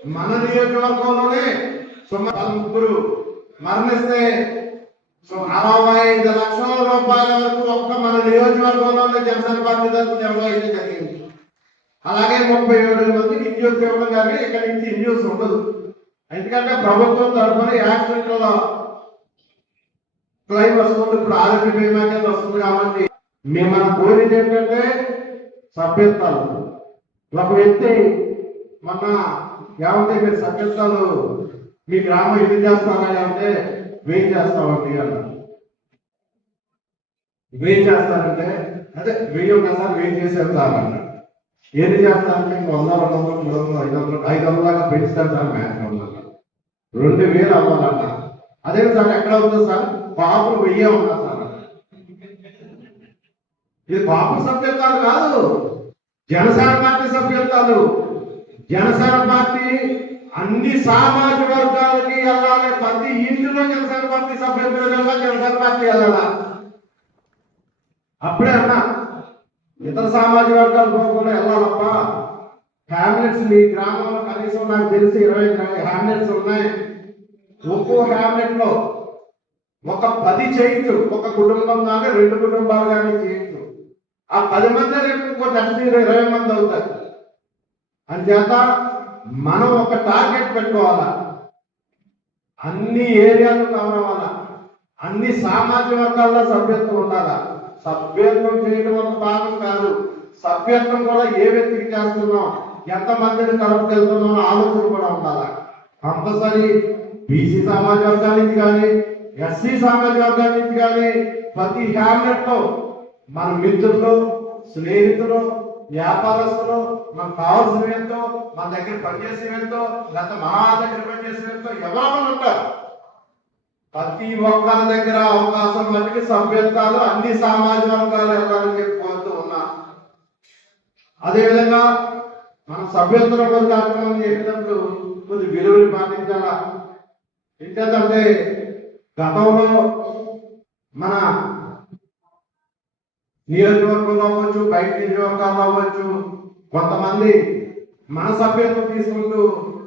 మన నియోజకవర్గంలోనే సుమారు 3 మరణిస్తే 65 లక్షల రూపాయల వరకు ఒక్క మన నియోజకవర్గంలోనే జనసేన పార్టీ తరఫున ఇవ్వడం జరిగింది. అలాగే 37 మందికి ఇండ్యూస్ ఇవ్వడం కానీ ఇక్కడ నుంచి ఇండ్యూస్ ఉండదు. ఎందుకంటే ప్రభుత్వం తరఫున యాక్సిడెంట్ల క్లైమ్ వస్తుంది, ఇప్పుడు ఆరోగ్య బీమా కింద వస్తుంది. కాబట్టి మన కోరిక ఏంటంటే సభ్యత్వాలు. ఒక వ్యక్తి మొన్న ఏమంటే మీరు సభ్యత్వాలు మీ గ్రామం ఇది చేస్తారని అంటే వెయిట్ చేస్తామండి అన్నారు. వెయిట్ చేస్తారంటే అదే 1000 ఒకసారి వెయిట్ చేసేస్తారన్నారు. ఏది చేస్తారంటే 100, 200, 300, 500, 500 దాకా పెంచుతారు సార్. మ్యాక్సిమం 2000 అవ్వాలన్న. అదే సార్ ఎక్కడ అవుతుంది సార్? పాపం 1000 ఉన్నా సార్. ఇది పాప సభ్యత్వాలు కాదు, జనసేన పార్టీ సభ్యత్వాలు. జనసేన పార్టీ అన్ని సామాజిక వర్గాలకి వెళ్ళాలి. ప్రతి ఇంటిలో జనసేన పార్టీ సభ్యత్వంగా జనసేన పార్టీ వెళ్ళాలా? అప్పుడే అన్నా ఇతర సామాజిక వర్గాలు పోకుండా వెళ్ళాలప్ప. హ్యామ్లెట్స్ మీ గ్రామంలో కనీసం నాకు తెలిసి 20 హ్యామ్లెట్స్ ఉన్నాయి. ఒక్కో హ్యామ్లెట్ లో ఒక 10 చేయొచ్చు. ఒక కుటుంబం కానీ 2 కుటుంబాలు కానీ చేయొచ్చు. ఆ 10 మంది రేపు నెక్స్ట్ 20 మంది అవుతారు. అంచేత మనం ఒక టార్గెట్ పెట్టుకోవాలా. అన్ని ఏరియాలు కవర్ అవ్వాలా. అన్ని సామాజిక వర్గాల్లో సభ్యత్వం ఉండాలా. సభ్యత్వం చేయడం వల్ల భాగం కాదు, సభ్యత్వం కూడా ఏ వ్యక్తికి చేస్తున్నాం, ఎంతమందిని కలుపుకెళ్తున్నాం ఆలోచన కూడా ఉండాలా. కంపల్సరీ బీసీ సామాజిక వర్గాల నుంచి కానీ ఎస్సీ సామాజిక వర్గాల నుంచి కానీ ప్రతి హ్యామ్లెట్ లో మన మిత్రులు, స్నేహితులు, వ్యాపారస్తులు, మనకు కావాల్సిన ఏంటో, మన దగ్గర పనిచేసేవేంతో, లేకపోతే మా దగ్గర పనిచేసేవేంతో ఎవరో ఉంటారు. ప్రతి ఒక్కరి దగ్గర అవకాశం మట్టుకు సభ్యత్వాలు అన్ని సామాజిక వర్గాలు వెళ్ళాలని చెప్పుకోవద్దు ఉన్నా. అదేవిధంగా మన సభ్యత్వం కార్యక్రమం చేసినప్పుడు కొద్ది విలువలు పాటించాలా. ఏంటంటే గతంలో మన నియోజకవర్గంలో అవ్వచ్చు, బయట నియోజకవర్గాల్లో అవ్వచ్చు, కొంతమంది మన సభ్యత్వం తీసుకుంటూ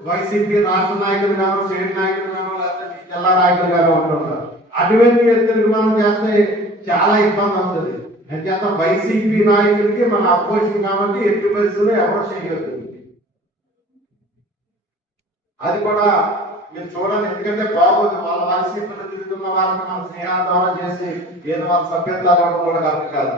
వైసీపీ రాష్ట్ర నాయకులు గాను, స్టేట్ నాయకులు గాను, లేకపోతే జిల్లా నాయకులు గాను ఉంటున్నారు. అటువంటి వ్యక్తులకు మనం చేస్తే చాలా ఇబ్బంది అవుతుంది. అంచేత వైసీపీ నాయకులకి మన అపోజిషన్ కాబట్టి ఎట్టి పరిస్థితుల్లో ఎవరు చేయొద్దు. అది కూడా మీరు చూడండి. ఎందుకంటే బాగోదు, వాళ్ళ వైసీపీలో తిరుగుతున్న వాళ్ళకి మన స్నేహాల ద్వారా చేసి ఏదో వాళ్ళ సభ్యత్వాలు కూడా కరెక్ట్ కాదు.